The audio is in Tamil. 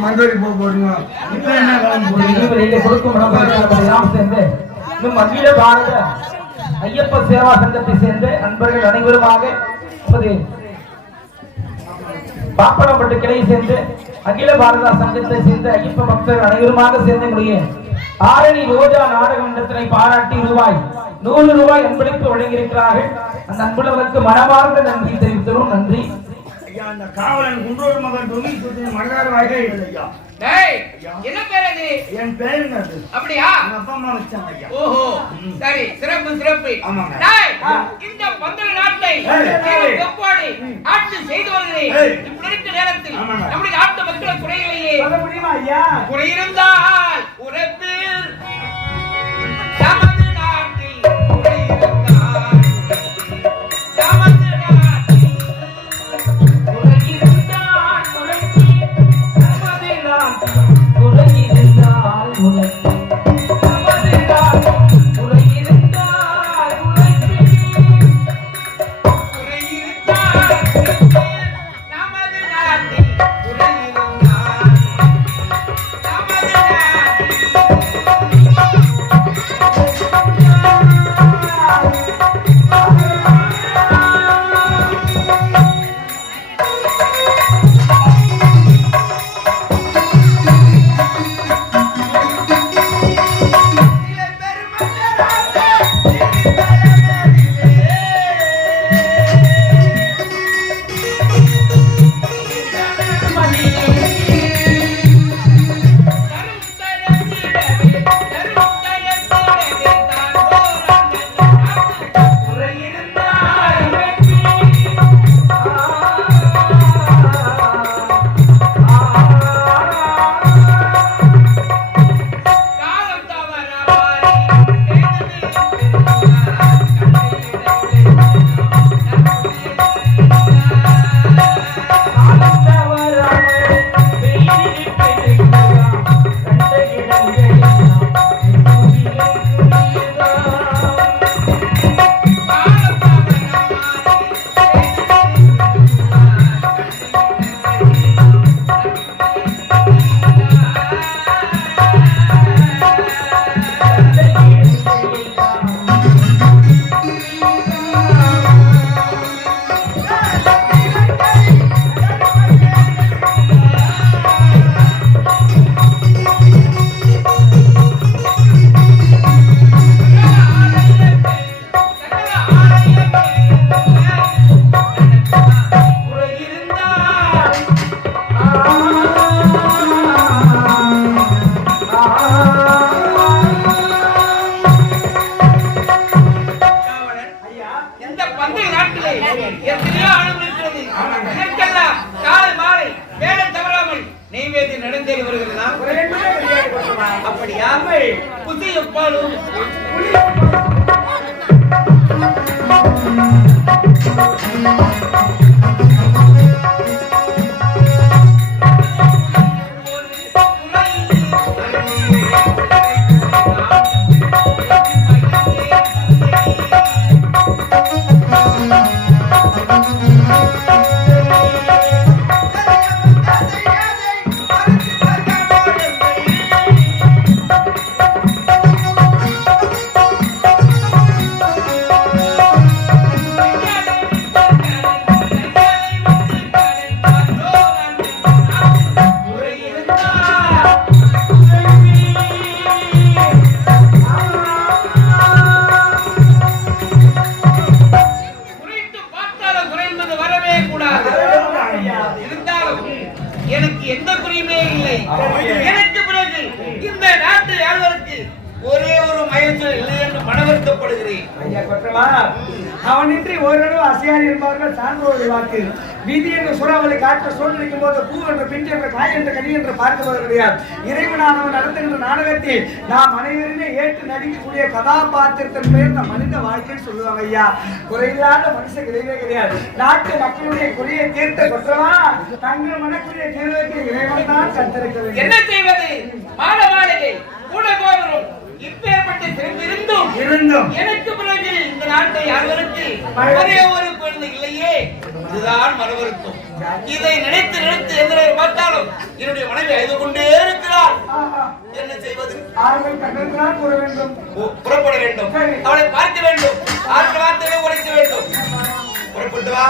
மந்தோடி போக போறீங்க. இப்ப என்ன கொடுக்கும் நண்பர்கள் அகில பாரத ஐயப்ப சேவா சங்கத்தை சேர்ந்த அன்பர்கள் அனைவருமாக பாப்பனப்பட்டு கிளையை சேர்ந்து அகில பாரத சங்கத்தை சேர்ந்த ஐயப்ப பக்தர்கள் அனைவருமாக சேர்ந்து எங்களுடைய ஆரணி ரோஜா நாடக மன்றத்தினை பாராட்டி ரூபாய் நூறு ரூபாய் அன்பளிப்பு வழங்கியிருக்கிறார்கள். அந்த அன்புள்ளவருக்கு மனமார்ந்த நன்றி தெரிவித்தரும் நன்றி. ஐயா, அந்த காவலன் குன்றூர் மகன் தொங்கி சுத்தின மனதார என்ன பேர் அது? என் அது. அப்படியா? எங்க அப்பா அம்மா வச்சாங்க ஐயா. ஓஹோ சரி சிறப்பு சிறப்பு. ஆமாங்க. டேய் இந்த பந்தல நாட்டை ஆட்சி செய்து வருகிறேன். இப்படி இருக்க நேரத்தில். நம்முடைய நாட்டு மக்கள் குறையிலேயே குறையிருந்தால் உறப்பில் எத்தனையோ ஆளுநர் இருக்கிறது இதற்கெல்லாம் காலை மாலை வேலை தவறாமல் நெய்வேதி நடந்தேறி வருகிறதா யாருமே புதிய பாலும் you. ஆளுநருக்கு ஒரே ஒரு மயச்சல் இல்லை என்று மன வருத்தப்படுகிறேன் ஐயா கொட்டலா அவனின்றி ஓரிடவு அசையார் என்பவர்கள் சான்றோர்கள் வாக்கு. விதி என்ற சூறாவளி காற்ற சூழ்நிலைக்கும் போது பூ என்ற பிஞ்சு என்ற காய் என்ற கனி என்று பார்ப்பது கிடையாது. இறைவனானவன் நடத்துகின்ற நாடகத்தில் நாம் அனைவருமே ஏற்று நடிக்கக்கூடிய கதாபாத்திரத்தின் பெயர் இந்த மனித வாழ்க்கைன்னு சொல்லுவாங்க ஐயா. குறையில்லாத மனுஷன் கிடையவே கிடையாது. நாட்டு மக்களுடைய குறையை தீர்த்த கொற்றவா? தங்கள் மனக்குரிய தீர்வுக்கு இறைவன் தான் கத்திருக்க வேண்டும். என்ன செய்வது? மாட மாளிகை கூட கோபுரம் இப்பேற்பட்டு திரும்பியிருந்தும் இருந்தும். எனக்கு பிறகு இந்த நாட்டை யாருக்கு ஒரே ஒரு குழந்தை இல்லையே. இதுதான் மனவருத்தம் இதை நினைத்து நினைத்து எந்த பார்த்தாலும் என்னுடைய மனைவி அழுது கொண்டே இருக்கிறார். என்ன செய்வது? புறப்பட வேண்டும். அவளை பார்க்க வேண்டும். ஆறு வார்த்தைகளை உரைக்க வேண்டும். புறப்பட்டு வா.